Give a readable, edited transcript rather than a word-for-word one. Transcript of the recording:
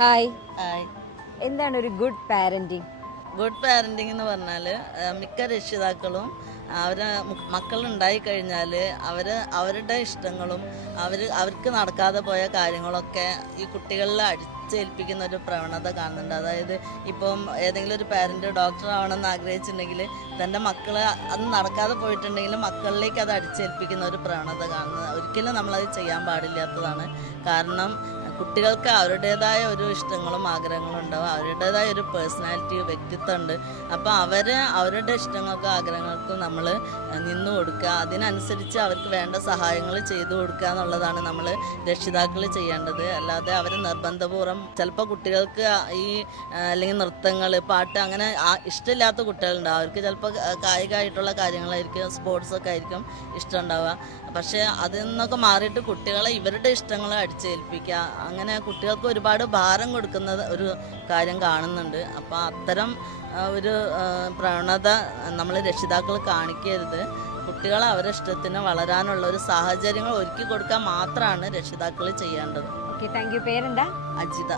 Hi, hi. എന്താണ് ഒരു good parenting? Good parenting എന്ന് പറഞ്ഞാൽ മിക്ക രക്ഷിതാക്കളും മക്കളുണ്ടായി കഴിഞ്ഞാൽ അവരുടെ ഇഷ്ടങ്ങളും അവർക്ക് നടക്കാതെ പോയ കാര്യങ്ങളൊക്കെ ഈ കുട്ടികളിൽ അടിച്ചേൽപ്പിക്കുന്ന ഒരു പ്രവണത കാണുന്നുണ്ട്. അതായത് ഇപ്പം ഏതെങ്കിലും ഒരു പാരൻറ്റ് ഡോക്ടർ ആവണമെന്ന് ആഗ്രഹിച്ചിട്ടുണ്ടെങ്കിൽ തൻ്റെ മക്കൾ അത് നടക്കാതെ പോയിട്ടുണ്ടെങ്കിൽ മക്കളിലേക്ക് അത് അടിച്ചേൽപ്പിക്കുന്ന ഒരു പ്രവണത കാണുന്നത് ഒരിക്കലും നമ്മളത് ചെയ്യാൻ പാടില്ലാത്തതാണ്. കാരണം കുട്ടികൾക്ക് അവരുടേതായ ഒരു ഇഷ്ടങ്ങളും ആഗ്രഹങ്ങളും ഉണ്ടാവും, അവരുടേതായ ഒരു പേഴ്സണാലിറ്റി വ്യക്തിത്വം ഉണ്ട്. അപ്പോൾ അവരുടെ ഇഷ്ടങ്ങൾക്കും ആഗ്രഹങ്ങൾക്കും നമ്മൾ നിന്നു കൊടുക്കുക, അതിനനുസരിച്ച് അവർക്ക് വേണ്ട സഹായങ്ങൾ ചെയ്തു കൊടുക്കുക എന്നുള്ളതാണ് നമ്മൾ രക്ഷിതാക്കൾ ചെയ്യേണ്ടത്. അല്ലാതെ അവർ നിർബന്ധപൂർവ്വം ചിലപ്പോൾ കുട്ടികൾക്ക് ഈ അല്ലെങ്കിൽ നൃത്തങ്ങൾ, പാട്ട് അങ്ങനെ ഇഷ്ടമില്ലാത്ത കുട്ടികളുണ്ടാവും. അവർക്ക് ചിലപ്പോൾ കായികമായിട്ടുള്ള കാര്യങ്ങളായിരിക്കും, സ്പോർട്സൊക്കെ ആയിരിക്കും ഇഷ്ടമുണ്ടാവുക. പക്ഷേ അതിൽ നിന്നൊക്കെ മാറിയിട്ട് കുട്ടികളെ ഇവരുടെ ഇഷ്ടങ്ങൾ അടിച്ചേൽപ്പിക്കുക, അങ്ങനെ കുട്ടികൾക്ക് ഒരുപാട് ഭാരം കൊടുക്കുന്ന ഒരു കാര്യം കാണുന്നുണ്ട്. അപ്പോൾ അത്തരം ഒരു പ്രവണത നമ്മൾ രക്ഷിതാക്കൾ കാണിക്കരുത്. കുട്ടികളെ അവരുടെ ഇഷ്ടത്തിന് വളരാനുള്ള ഒരു സാഹചര്യങ്ങൾ ഒരുക്കി കൊടുക്കാൻ മാത്രമാണ് രക്ഷിതാക്കൾ ചെയ്യേണ്ടത്. Okay, thank you. പേരെന്താ? അജിത.